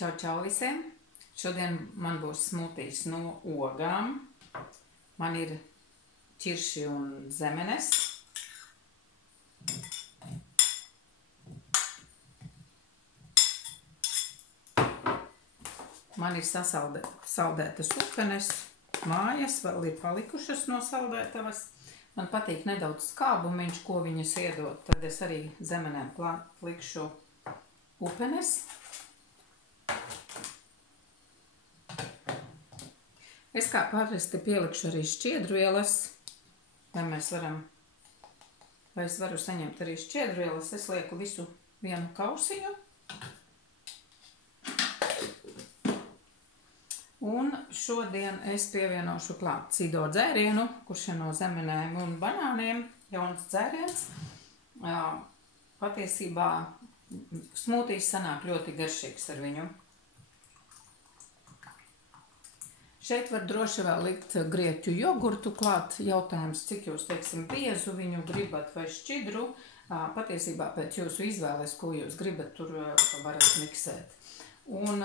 Čau, čau visiem! Šodien man būs smūtijs no ogām. Man ir ķirši un zemenes. Man ir sasaldētas upenes, mājas, vēl ir palikušas no saldētavas. Man patīk nedaudz skābumiņš, ko viņas iedod. Tad es arī zemenēm klāt likšu upenes. Es kā parasti pielikšu arī šķiedrvielas, vai es varu saņemt arī šķiedrvielas. Es lieku visu vienu kausiņu. Un šodien es pievienošu klāt cido dzērienu, kurš ir no zemenēm un banāniem, jauns dzēriens. Patiesībā smūtijs sanāk ļoti garšīgs ar viņu. Šeit var droši vēl likt grieķu jogurtu klāt. Jautājums, cik jūs, teiksim, biezu viņu gribat vai šķidru. Patiesībā pēc jūsu izvēles, ko jūs gribat, tur varat miksēt. Un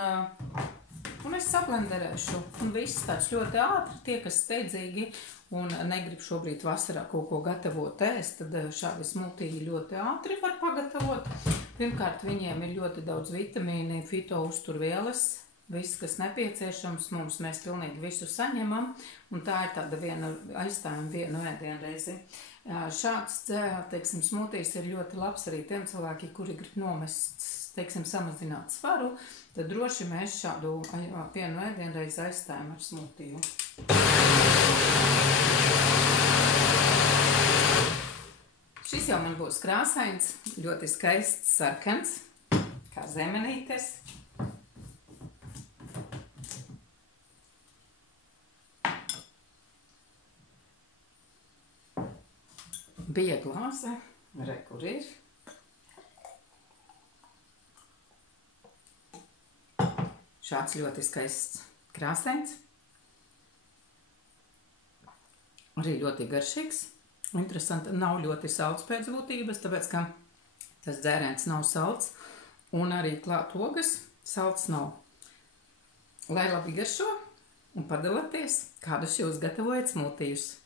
es sablenderēšu. Un viss tāds ļoti ātri, tie, kas steidzīgi un negrib šobrīd vasarā kaut ko gatavot ēst, tad šādi smūtiji ļoti ātri var pagatavot. Pirmkārt, viņiem ir ļoti daudz vitamīni, fitouzturvielas. Viss, kas nepieciešams mums, mēs pilnīgi visu saņemam, un tā ir tāda aizstājuma vienu ēdienreizi. Šāds, teiksim, smūtijs ir ļoti labs arī tiem cilvēki, kuri grib nomest, teiksim, samazināt svaru, tad droši mēs šādu vienu ēdienreizi aizstājam ar smūtiju. Šis jau man būs krāsains, ļoti skaists sarkans, kā zemenītes. Bija glāze, re, kur ir. Šāds ļoti skaists krāsains. Arī ļoti garšīgs. Interesanti, nav ļoti salds pēc būtības, tāpēc, ka tas dzēriens nav salds. Un arī klāt ogas salds nav. Lai labi garšo un padalieties, kādus jūs gatavojat smūtijus.